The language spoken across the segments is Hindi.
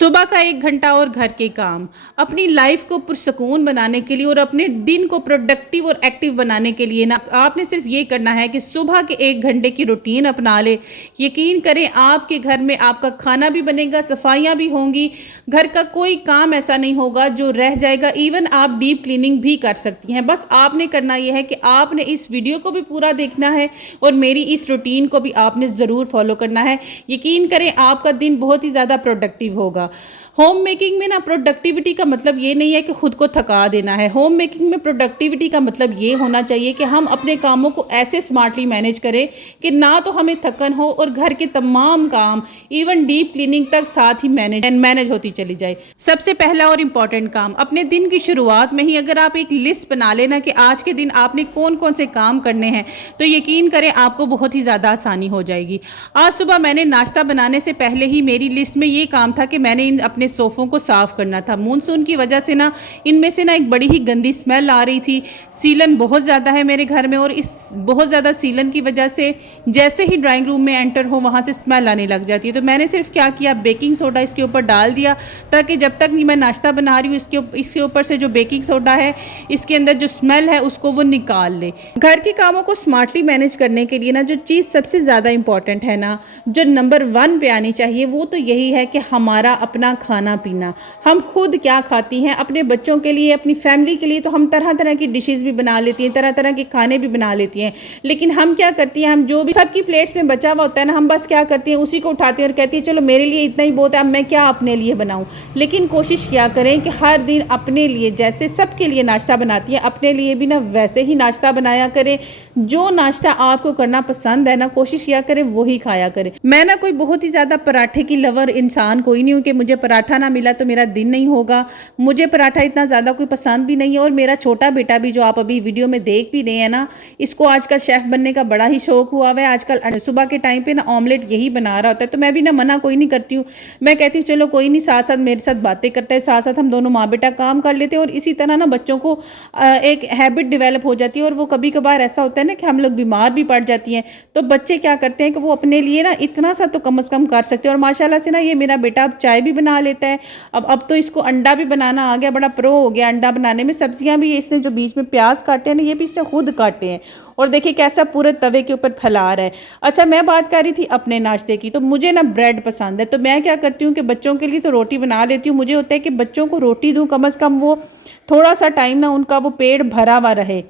सुबह का 1 घंटा और घर के काम, अपनी लाइफ को पुरसकून बनाने के लिए और अपने दिन को प्रोडक्टिव और एक्टिव बनाने के लिए ना आपने सिर्फ ये करना है कि सुबह के 1 घंटे की रूटीन अपना ले। यकीन करें आपके घर में आपका खाना भी बनेगा, सफाइयाँ भी होंगी, घर का कोई काम ऐसा नहीं होगा जो रह जाएगा। इवन आप डीप क्लीनिंग भी कर सकती हैं। बस आपने करना यह है कि आपने इस वीडियो को भी पूरा देखना है और मेरी इस रूटीन को भी आपने ज़रूर फॉलो करना है। यकीन करें आपका दिन बहुत ही ज़्यादा प्रोडक्टिव होगा। होम मेकिंग में ना प्रोडक्टिविटी का मतलब ये नहीं है कि खुद को थका देना है। होम मेकिंग में प्रोडक्टिविटी का मतलब ये होना चाहिए कि हम अपने कामों को ऐसे स्मार्टली मैनेज करें कि ना तो हमें थकन हो और घर के तमाम काम इवन डीप क्लीनिंग तक साथ ही मैनेज होती चली जाए। सबसे पहला और इम्पॉर्टेंट काम, अपने दिन की शुरुआत में ही अगर आप एक लिस्ट बना लेना कि आज के दिन आपने कौन कौन से काम करने हैं, तो यकीन करें आपको बहुत ही ज़्यादा आसानी हो जाएगी। आज सुबह मैंने नाश्ता बनाने से पहले ही मेरी लिस्ट में ये काम था कि मैंने अपने सोफ़ों को साफ़ करना था। मानसून की वजह से ना इनमें से ना एक बड़ी ही गंदी स्मेल आ रही थी। सीलन बहुत ज़्यादा है मेरे घर में और इस बहुत ज़्यादा सीलन की वजह से जैसे ही ड्राइंग रूम में एंटर हो वहाँ से स्मेल आने लग जाती है। तो मैंने सिर्फ क्या किया, बेकिंग सोडा इसके ऊपर डाल दिया ताकि जब तक मैं नाश्ता बना रही हूँ इसके ऊपर से जो बेकिंग सोडा है इसके अंदर जो स्मेल है उसको वो निकाल ले। घर के कामों को स्मार्टली मैनेज करने के लिए ना जो चीज़ सबसे ज़्यादा इंपॉर्टेंट है ना, जो नंबर 1 पे आनी चाहिए, वो तो यही है कि हमारा अपना खाना पीना। हम खुद क्या खाती हैं, अपने बच्चों के लिए, अपनी फैमिली के लिए तो हम तरह तरह की डिशेस भी बना लेती हैं, तरह तरह के खाने भी बना लेती हैं। लेकिन हम क्या करती हैं, हम जो भी सबकी प्लेट्स में बचा हुआ होता है ना, हम बस क्या करती हैं उसी को उठाती हैं और कहती हैं चलो मेरे लिए इतना ही बहुत है, अब मैं क्या अपने लिए बनाऊं। लेकिन कोशिश क्या करें कि हर दिन अपने लिए जैसे सबके लिए नाश्ता बनाती हैं अपने लिए भी ना वैसे ही नाश्ता बनाया करें। जो नाश्ता आपको करना पसंद है ना, कोशिश किया करें वही खाया करें। मैं ना कोई बहुत ही ज़्यादा पराठे की लवर इंसान कोई नहीं हूँ कि मुझे पराठा ना मिला तो मेरा दिन नहीं होगा। मुझे पराठा इतना ज़्यादा कोई पसंद भी नहीं है और मेरा छोटा बेटा भी जो आप अभी वीडियो में देख भी रहे हैं ना, इसको आजकल शेफ़ बनने का बड़ा ही शौक हुआ है। आजकल सुबह के टाइम पे ना ऑमलेट यही बना रहा होता है, तो मैं भी ना मना कोई नहीं करती हूँ। मैं कहती हूँ चलो कोई नहीं, साथ साथ मेरे साथ बातें करते हैं, साथ साथ हम दोनों माँ बेटा काम कर लेते हैं और इसी तरह ना बच्चों को एक हैबिट डेवलप हो जाती है। और वो कभी कभार ऐसा होता है ना कि हम लोग बीमार भी पड़ जाती हैं, तो बच्चे क्या करते हैं कि वो अपने लिए ना इतना सा तो कम से कम कर सकते हैं। और माशाल्लाह से ना ये मेरा बेटा अब चाय भी बना लेता है। अब तो इसको अंडा भी बनाना आ गया, बड़ा प्रो हो गया अंडा बनाने में। सब्जियां भी इसने जो बीच में प्याज काटे हैं ना, ये भी इसने खुद काटे हैं और देखिए कैसा पूरे तवे के ऊपर फैला रहा है। अच्छा, मैं बात कर रही थी अपने नाश्ते की, तो मुझे ना ब्रेड पसंद है, तो मैं क्या करती हूँ कि बच्चों के लिए तो रोटी बना लेती हूँ। मुझे होता है कि बच्चों को रोटी दूँ, कम से कम वो थोड़ा सा टाइम ना उनका वो पेट भरा हुआ रहे,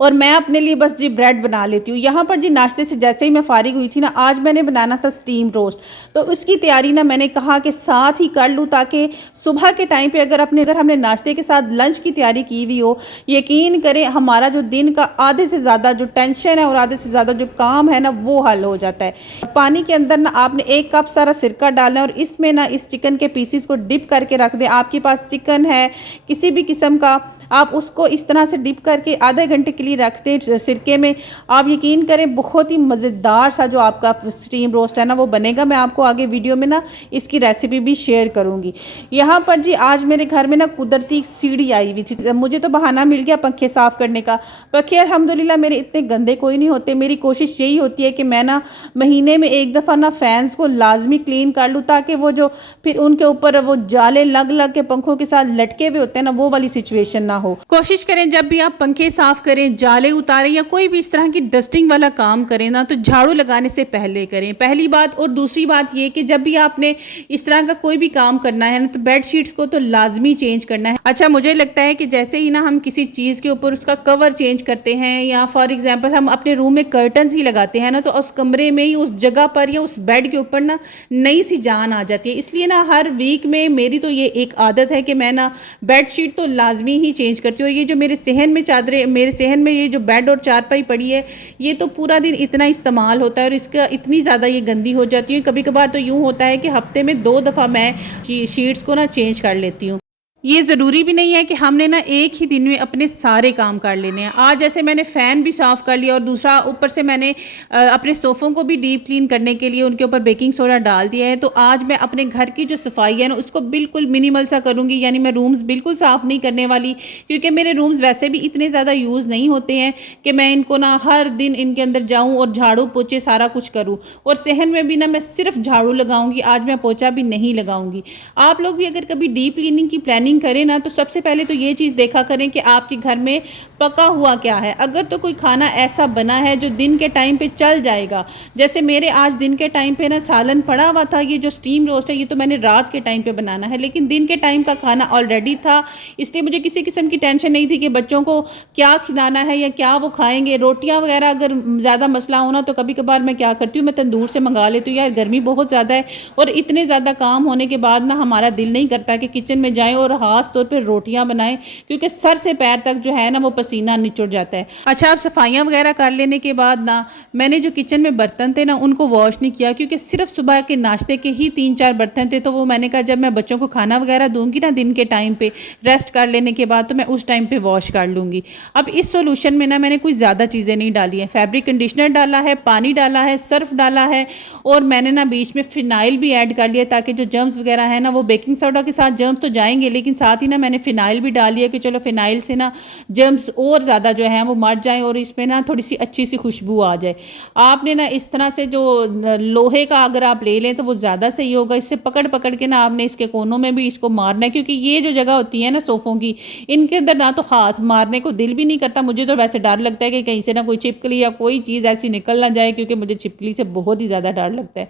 और मैं अपने लिए बस जी ब्रेड बना लेती हूँ। यहाँ पर जी नाश्ते से जैसे ही मैं फारिग हुई थी ना, आज मैंने बनाना था स्टीम रोस्ट, तो उसकी तैयारी ना मैंने कहा कि साथ ही कर लूँ ताकि सुबह के टाइम पे अगर हमने नाश्ते के साथ लंच की तैयारी की हुई हो, यकीन करें हमारा जो दिन का आधे से ज़्यादा जो टेंशन है और आधे से ज़्यादा जो काम है ना वो हल हो जाता है। पानी के अंदर ना आपने 1 कप सारा सिरका डालना है और इसमें ना इस चिकन के पीसीस को डिप करके रख दें। आपके पास चिकन है किसी भी किस्म का, आप उसको इस तरह से डिप करके आधे घंटे के लिए रखते हैं सिरके में। आप यकीन करें बहुत ही मज़ेदार सा जो आपका स्टीम रोस्ट है ना वो बनेगा। मैं आपको आगे वीडियो में ना इसकी रेसिपी भी शेयर करूंगी। यहाँ पर जी आज मेरे घर में ना कुदरती सीढ़ी आई हुई थी, मुझे तो बहाना मिल गया पंखे साफ़ करने का। पंखे अल्हम्दुलिल्लाह मेरे इतने गंदे कोई नहीं होते। मेरी कोशिश यही होती है कि मैं ना महीने में 1 दफ़ा ना फैंस को लाजमी क्लीन कर लूँ ताकि वो जो फिर उनके ऊपर वो जाले लग लग के पंखों के साथ लटके हुए होते हैं ना, वो वाली सिचुएशन ना हो। कोशिश करें जब भी आप पंखे साफ करें, जाले उतारें या कोई भी इस तरह की डस्टिंग वाला काम करें ना, तो झाड़ू लगाने से पहले करें, पहली बात। और दूसरी बात ये कि जब भी आपने इस तरह का कोई भी काम करना है ना, तो बेड शीट्स को तो लाजमी चेंज करना है। अच्छा, मुझे लगता है कि जैसे ही ना हम किसी चीज़ के ऊपर उसका कवर चेंज करते हैं या फॉर एग्जाम्पल हम अपने रूम में कर्टन्स ही लगाते हैं ना, तो उस कमरे में ही उस जगह पर या उस बेड के ऊपर ना नई सी जान आ जाती है। इसलिए ना हर वीक में मेरी तो ये एक आदत है कि मैं ना बेड शीट तो लाजमी ही चेंज करती हूँ। और ये जो मेरे सहन में चादरें, मेरे सहन में ये जो बेड और चारपाई पड़ी है, ये तो पूरा दिन इतना इस्तेमाल होता है और इसका इतनी ज़्यादा ये गंदी हो जाती है। कभी कभार तो यूँ होता है कि हफ्ते में 2 दफ़ा मैं शीट्स को ना चेंज कर लेती हूँ। ये ज़रूरी भी नहीं है कि हमने ना एक ही दिन में अपने सारे काम कर लेने हैं। आज जैसे मैंने फ़ैन भी साफ़ कर लिया और दूसरा ऊपर से मैंने अपने सोफ़ों को भी डीप क्लीन करने के लिए उनके ऊपर बेकिंग सोडा डाल दिया है। तो आज मैं अपने घर की जो सफाई है ना उसको बिल्कुल मिनिमल सा करूँगी, यानी मैं रूम्स बिल्कुल साफ़ नहीं करने वाली, क्योंकि मेरे रूम्स वैसे भी इतने ज़्यादा यूज़ नहीं होते हैं कि मैं इनको ना हर दिन इनके अंदर जाऊँ और झाड़ू पोछे सारा कुछ करूँ। और सहन में भी ना मैं सिर्फ झाड़ू लगाऊंगी, आज मैं पोछा भी नहीं लगाऊंगी। आप लोग भी अगर कभी डीप क्लीनिंग की प्लानिंग करें ना, तो सबसे पहले तो ये चीज़ देखा करें कि आपके घर में पका हुआ क्या है। अगर तो कोई खाना ऐसा बना है जो दिन के टाइम पे चल जाएगा, जैसे मेरे आज दिन के टाइम पे ना सालन पड़ा हुआ था, ये जो स्टीम रोस्ट है ये तो मैंने रात के टाइम पे बनाना है, लेकिन दिन के टाइम का खाना ऑलरेडी था, इसलिए मुझे किसी किस्म की टेंशन नहीं थी कि बच्चों को क्या खिलाना है या क्या वो खाएंगे। रोटियां वगैरह अगर ज़्यादा मसला होना तो कभी कभार मैं क्या करती हूँ, मैं तंदूर से मंगा लेती हूँ। यार गर्मी बहुत ज़्यादा है और इतने ज़्यादा काम होने के बाद ना हमारा दिल नहीं करता कि किचन में जाएं और खास तौर पे रोटियां बनाएं, क्योंकि सर से पैर तक जो है ना वो पसीना निचुड़ जाता है। अच्छा, अब सफाइयां वगैरह कर लेने के बाद ना मैंने जो किचन में बर्तन थे ना उनको वॉश नहीं किया, क्योंकि सिर्फ सुबह के नाश्ते के ही 3-4 बर्तन थे। तो वो मैंने कहा जब मैं बच्चों को खाना वगैरह दूंगी ना दिन के टाइम पे रेस्ट कर लेने के बाद, तो मैं उस टाइम पे वॉश कर लूँगी। अब इस सोल्यूशन में ना मैंने कोई ज़्यादा चीज़ें नहीं डाली हैं। फैब्रिक कंडीशनर डाला है, पानी डाला है, सर्फ डाला है और मैंने ना बीच में फिनाइल भी ऐड कर लिया, ताकि जो जर्म्स वगैरह है ना, वो बेकिंग सोडा के साथ जर्म्स तो जाएंगे, लेकिन साथ ही ना मैंने फिनाइल भी डाल लिया कि चलो फिनाइल से ना जर्म्स और ज़्यादा जो है वो मर जाएं और इसमें ना थोड़ी सी अच्छी सी खुशबू आ जाए। आपने ना इस तरह से जो लोहे का अगर आप ले लें तो वो ज़्यादा सही होगा। इससे पकड़ पकड़ के ना आपने इसके कोनों में भी इसको मारना है, क्योंकि ये जो जगह होती है ना सोफ़ों की, इनके अंदर ना तो हाथ मारने को दिल भी नहीं करता। मुझे तो वैसे डर लगता है कि कहीं से ना कोई छिपकली या कोई चीज़ ऐसी निकल ना जाए, क्योंकि मुझे छिपकली से बहुत ही ज़्यादा डर लगता है।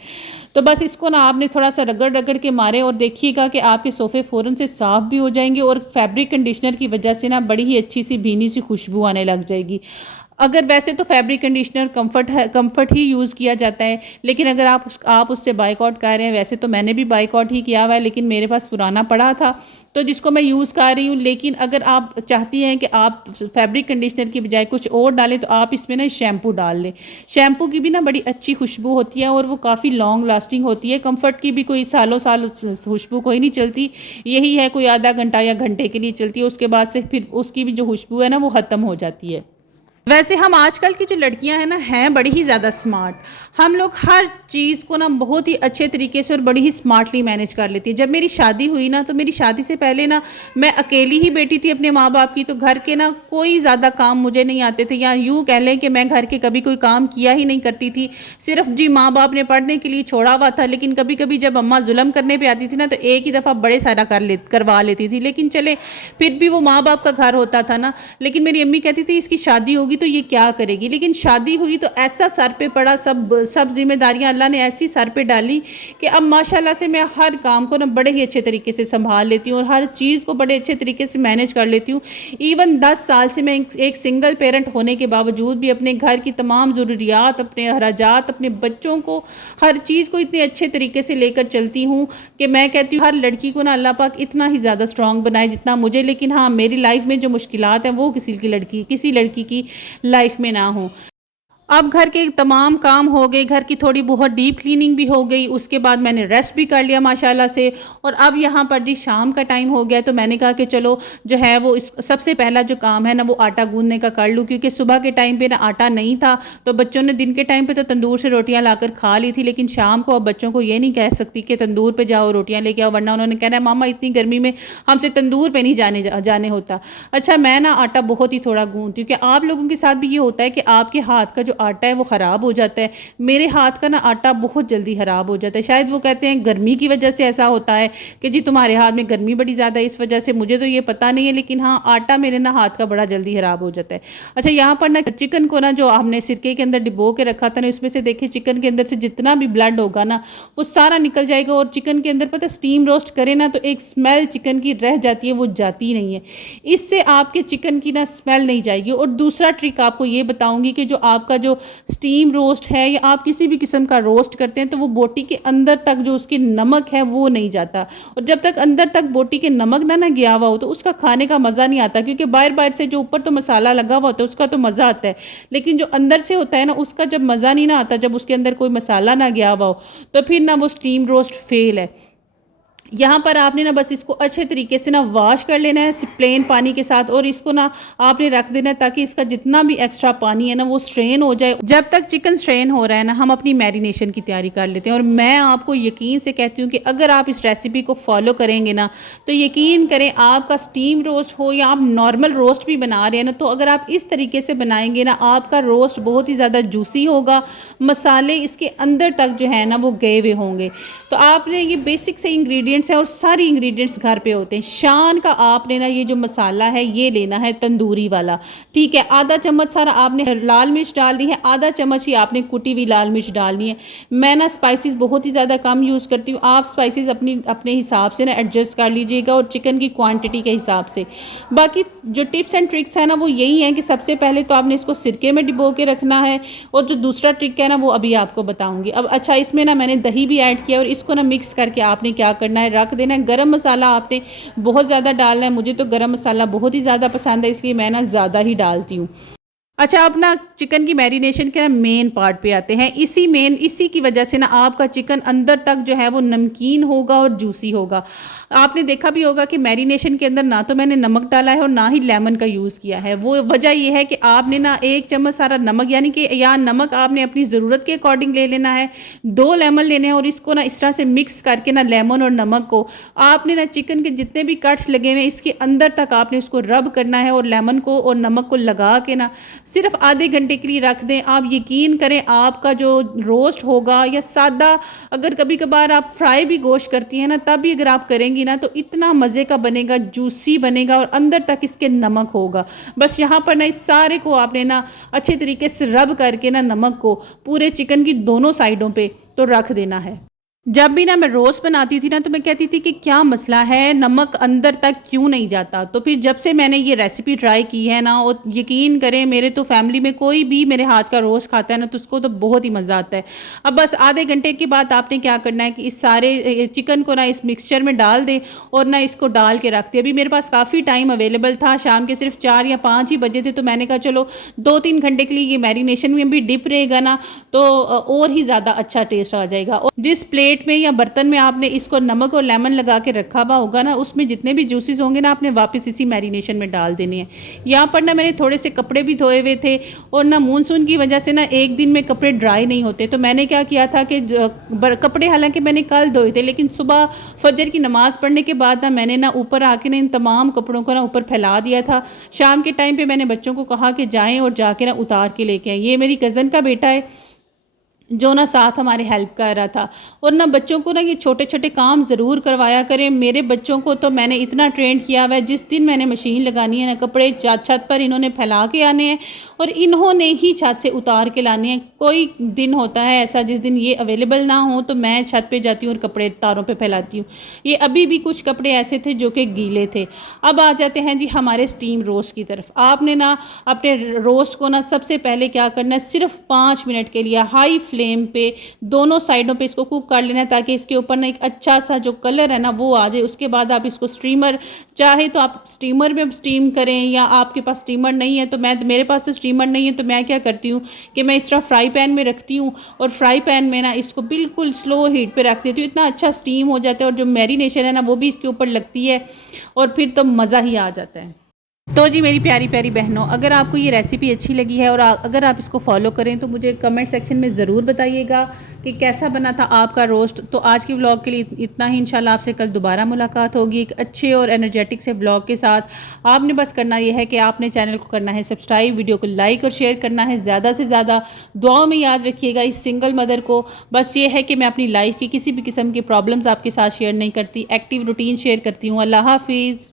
तो बस इसको ना आपने थोड़ा सा रगड़ रगड़ के मारे और देखिएगा कि आपके सोफ़े फ़ौरन से साफ़ भी हो जाएंगे और फैब्रिक कंडीशनर की वजह से ना बड़ी ही अच्छी सी भीनी सी खुशबू आने लग जाएगी। अगर वैसे तो फैब्रिक कंडीशनर कंफर्ट ही यूज़ किया जाता है, लेकिन अगर आप उससे बाइकआउट कर रहे हैं, वैसे तो मैंने भी बाइकआउट ही किया हुआ है, लेकिन मेरे पास पुराना पड़ा था तो जिसको मैं यूज़ कर रही हूँ। लेकिन अगर आप चाहती हैं कि आप फैब्रिक कंडीशनर की बजाय कुछ और डालें, तो आप इसमें ना शैम्पू डाल लें। शैम्पू की भी ना बड़ी अच्छी खुशबू होती है और वो काफ़ी लॉन्ग लास्टिंग होती है। कंफर्ट की भी कोई सालों साल खुशबू कोई नहीं चलती, यही है कोई आधा घंटा या घंटे के लिए चलती है, उसके बाद से फिर उसकी भी जो खुशबू है ना वो ख़त्म हो जाती है। वैसे हम आजकल की जो लड़कियां हैं ना, हैं बड़ी ही ज़्यादा स्मार्ट। हम लोग हर चीज़ को ना बहुत ही अच्छे तरीके से और बड़ी ही स्मार्टली मैनेज कर लेती है। जब मेरी शादी हुई ना, तो मेरी शादी से पहले ना मैं अकेली ही बेटी थी अपने माँ बाप की, तो घर के ना कोई ज़्यादा काम मुझे नहीं आते थे, या यूँ कह लें कि मैं घर के कभी कोई काम किया ही नहीं करती थी। सिर्फ जी माँ बाप ने पढ़ने के लिए छोड़ा हुआ था, लेकिन कभी कभी जब अम्मा जुल्म करने पर आती थी ना, तो एक ही दफ़ा बड़े सारा करवा लेती थी। लेकिन चले फिर भी वो माँ बाप का घर होता था ना। लेकिन मेरी अम्मी कहती थी इसकी शादी होगी तो ये क्या करेगी, लेकिन शादी हुई तो ऐसा सर पे पड़ा, सब जिम्मेदारियां अल्लाह ने ऐसी सर पे डाली कि अब माशाल्लाह से मैं हर काम को ना बड़े ही अच्छे तरीके से संभाल लेती हूँ और हर चीज़ को बड़े अच्छे तरीके से मैनेज कर लेती हूँ। इवन 10 साल से मैं एक सिंगल पेरेंट होने के बावजूद भी अपने घर की तमाम ज़रूरियात, अपने अखराजात, अपने बच्चों को, हर चीज़ को इतने अच्छे तरीके से लेकर चलती हूँ कि मैं कहती हूँ हर लड़की को ना अल्लाह पाक इतना ही ज़्यादा स्ट्रॉन्ग बनाए जितना मुझे। लेकिन हाँ, मेरी लाइफ में जो मुश्किलात हैं वो किसी लड़की की लाइफ में ना हो। अब घर के तमाम काम हो गए, घर की थोड़ी बहुत डीप क्लीनिंग भी हो गई, उसके बाद मैंने रेस्ट भी कर लिया माशाल्लाह से। और अब यहाँ पर जी शाम का टाइम हो गया, तो मैंने कहा कि चलो जो है वो सबसे पहला जो काम है ना वो आटा गूंदने का कर लूँ, क्योंकि सुबह के टाइम पे ना आटा नहीं था। तो बच्चों ने दिन के टाइम पे तो तंदूर से रोटियाँ लाकर खा ली थी, लेकिन शाम को अब बच्चों को ये नहीं कह सकती कि तंदूर पर जाओ रोटियाँ लेके आओ, वरना उन्होंने कहना है मामा इतनी गर्मी में हमसे तंदूर पर नहीं जाने होता। अच्छा, मैं ना आटा बहुत ही थोड़ा गूंदती हूँ, क्योंकि आप लोगों के साथ भी ये होता है कि आपके हाथ का जो आटा है वो ख़राब हो जाता है। मेरे हाथ का ना आटा बहुत जल्दी ख़राब हो जाता है। शायद वो कहते हैं गर्मी की वजह से ऐसा होता है कि जी तुम्हारे हाथ में गर्मी बड़ी ज़्यादा है, इस वजह से, मुझे तो ये पता नहीं है, लेकिन हाँ आटा मेरे ना हाथ का बड़ा जल्दी ख़राब हो जाता है। अच्छा, यहाँ पर ना चिकन को ना जो हमने सिरके के अंदर डिबो के रखा था ना, इसमें से देखिए चिकन के अंदर से जितना भी ब्लड होगा ना वो सारा निकल जाएगा। और चिकन के अंदर पता स्टीम रोस्ट करें ना तो एक स्मेल चिकन की रह जाती है, वो जाती नहीं है। इससे आपके चिकन की ना स्मेल नहीं जाएगी। और दूसरा ट्रिक आपको ये बताऊंगी कि जो आपका जो स्टीम रोस्ट है या आप किसी भी किस्म का रोस्ट करते हैं, तो वो बोटी के अंदर तक जो उसकी नमक है वो नहीं जाता। और जब तक अंदर तक बोटी के नमक ना गया हुआ हो तो उसका खाने का मज़ा नहीं आता, क्योंकि बाहर से जो ऊपर तो मसाला लगा हुआ होता है उसका तो मज़ा आता है, लेकिन जो अंदर से होता है ना उसका जब मज़ा नहीं ना आता, जब उसके अंदर कोई मसाला ना गया हुआ हो, तो फिर ना वो स्टीम रोस्ट फेल है। यहाँ पर आपने ना बस इसको अच्छे तरीके से ना वॉश कर लेना है प्लेन पानी के साथ, और इसको ना आपने रख देना है ताकि इसका जितना भी एक्स्ट्रा पानी है ना वो स्ट्रेन हो जाए। जब तक चिकन स्ट्रेन हो रहा है ना, हम अपनी मैरिनेशन की तैयारी कर लेते हैं। और मैं आपको यकीन से कहती हूँ कि अगर आप इस रेसिपी को फॉलो करेंगे ना, तो यकीन करें, आपका स्टीम रोस्ट हो या आप नॉर्मल रोस्ट भी बना रहे हैं ना, तो अगर आप इस तरीके से बनाएंगे ना, आपका रोस्ट बहुत ही ज़्यादा जूसी होगा, मसाले इसके अंदर तक जो है ना वो गए हुए होंगे। तो आपने ये बेसिक से इंग्रेडिएंट्स हैं और सारी इंग्रेडिएंट्स घर पे होते हैं। शान का आपने ना ये जो मसाला है ये लेना है तंदूरी वाला, ठीक है। आधा चम्मच सारा आपने लाल मिर्च डाल दी है, आधा चम्मच ही आपने कुटी हुई लाल मिर्च डालनी है। मैं ना स्पाइसेस बहुत ही ज़्यादा कम यूज़ करती हूँ, आप स्पाइसेस अपने हिसाब से ना एडजस्ट कर लीजिएगा, और चिकन की क्वांटिटी के हिसाब से। बाकी जो टिप्स एंड ट्रिक्स है ना वो यही है कि सबसे पहले तो आपने इसको सिरके में डिबो के रखना है, और जो दूसरा ट्रिक है ना वो अभी आपको बताऊंगी। अब अच्छा, इसमें ना मैंने दही भी ऐड किया, और इसको ना मिक्स करके आपने क्या करना है, रख देना है। गरम मसाला आपने बहुत ज़्यादा डालना है, मुझे तो गरम मसाला बहुत ही ज़्यादा पसंद है, इसलिए मैं ना ज़्यादा ही डालती हूँ। अच्छा, अब ना चिकन की मैरिनेशन के मेन पार्ट पे आते हैं। इसी की वजह से ना आपका चिकन अंदर तक जो है वो नमकीन होगा और जूसी होगा। आपने देखा भी होगा कि मैरिनेशन के अंदर ना तो मैंने नमक डाला है और ना ही लेमन का यूज़ किया है। वो वजह ये है कि आपने ना 1 चम्मच सारा नमक, यानी कि या नमक आपने अपनी ज़रूरत के अकॉर्डिंग ले लेना है, 2 लेमन लेने हैं, और इसको ना इस तरह से मिक्स करके ना लेमन और नमक को आपने ना चिकन के जितने भी कट्स लगे हुए हैं इसके अंदर तक आपने उसको रब करना है, और लेमन को और नमक को लगा के ना सिर्फ आधे घंटे के लिए रख दें। आप यकीन करें, आपका जो रोस्ट होगा या सादा, अगर कभी कभार आप फ्राई भी गोश्त करती हैं ना, तब भी अगर आप करेंगी ना तो इतना मज़े का बनेगा, जूसी बनेगा, और अंदर तक इसके नमक होगा। बस यहाँ पर ना इस सारे को आपने ना अच्छे तरीके से रब करके ना नमक को पूरे चिकन की दोनों साइडों पे तो रख देना है। जब भी ना मैं रोस्ट बनाती थी ना, तो मैं कहती थी कि क्या मसला है, नमक अंदर तक क्यों नहीं जाता। तो फिर जब से मैंने ये रेसिपी ट्राई की है ना, और यकीन करें, मेरे तो फैमिली में कोई भी मेरे हाथ का रोस्ट खाता है ना, तो उसको तो बहुत ही मज़ा आता है। अब बस आधे घंटे के बाद आपने क्या करना है कि इस सारे चिकन को ना इस मिक्सचर में डाल दें, और ना इसको डाल के रख दें। अभी मेरे पास काफ़ी टाइम अवेलेबल था, शाम के सिर्फ 4 या 5 ही बजे थे, तो मैंने कहा चलो 2-3 घंटे के लिए ये मैरिनेशन में भी डिप रहेगा ना, तो और ही ज़्यादा अच्छा टेस्ट आ जाएगा। और जिस प्लेट में या बर्तन में आपने इसको नमक और लेमन लगा के रखा हुआ होगा ना, उसमें जितने भी जूसेस होंगे ना, आपने वापस इसी मैरिनेशन में डाल देने हैं। यहाँ पर ना मैंने थोड़े से कपड़े भी धोए हुए थे, और ना मानसून की वजह से ना एक दिन में कपड़े ड्राई नहीं होते, तो मैंने क्या किया था कि कपड़े हालांकि मैंने कल धोए थे, लेकिन सुबह फजर की नमाज़ पढ़ने के बाद ना मैंने ना ऊपर आके ना इन तमाम कपड़ों को ना ऊपर फैला दिया था। शाम के टाइम पर मैंने बच्चों को कहा कि जाएँ और जाके ना उतार के लेके आए। ये मेरी कज़न का बेटा है जो ना साथ हमारे हेल्प कर रहा था। और ना बच्चों को ना ये छोटे छोटे काम ज़रूर करवाया करें। मेरे बच्चों को तो मैंने इतना ट्रेन किया हुआ है, जिस दिन मैंने मशीन लगानी है ना, कपड़े छत पर इन्होंने फैला के आने हैं, और इन्होंने ही छत से उतार के लाने हैं। कोई दिन होता है ऐसा जिस दिन ये अवेलेबल ना हो, तो मैं छत पे जाती हूँ और कपड़े तारों पे फैलाती हूँ। ये अभी भी कुछ कपड़े ऐसे थे जो कि गीले थे। अब आ जाते हैं जी हमारे स्टीम रोस्ट की तरफ। आपने ना अपने रोस्ट को ना सबसे पहले क्या करना है, सिर्फ 5 मिनट के लिए हाई फ्लेम पे दोनों साइडों पे इसको कुक कर लेना है, ताकि इसके ऊपर ना एक अच्छा सा जो कलर है ना वो आ जाए। उसके बाद आप इसको स्टीमर, चाहे तो आप स्टीमर में स्टीम करें, या आपके पास स्टीमर नहीं है तो मेरे पास तो स्टीमर नहीं है, तो मैं क्या करती हूँ कि मैं इस तरह फ्राई पैन में रखती हूँ, और फ्राई पैन में ना इसको बिल्कुल स्लो हीट पे रख देती हूँ। इतना अच्छा स्टीम हो जाता है, और जो मैरिनेशन है ना वो भी इसके ऊपर लगती है, और फिर तो मज़ा ही आ जाता है। तो जी मेरी प्यारी प्यारी बहनों, अगर आपको ये रेसिपी अच्छी लगी है, और अगर आप इसको फॉलो करें, तो मुझे कमेंट सेक्शन में ज़रूर बताइएगा कि कैसा बना था आपका रोस्ट। तो आज की व्लॉग के लिए इतना ही। इंशाल्लाह आपसे कल दोबारा मुलाकात होगी एक अच्छे और एनर्जेटिक से व्लॉग के साथ। आपने बस करना यह है कि आपने चैनल को करना है सब्सक्राइब, वीडियो को लाइक और शेयर करना है ज़्यादा से ज़्यादा। दुआओं में याद रखिएगा इस सिंगल मदर को। बस ये है कि मैं अपनी लाइफ की किसी भी किस्म की प्रॉब्लम्स आपके साथ शेयर नहीं करती, एक्टिव रूटीन शेयर करती हूँ। अल्लाह हाफिज़।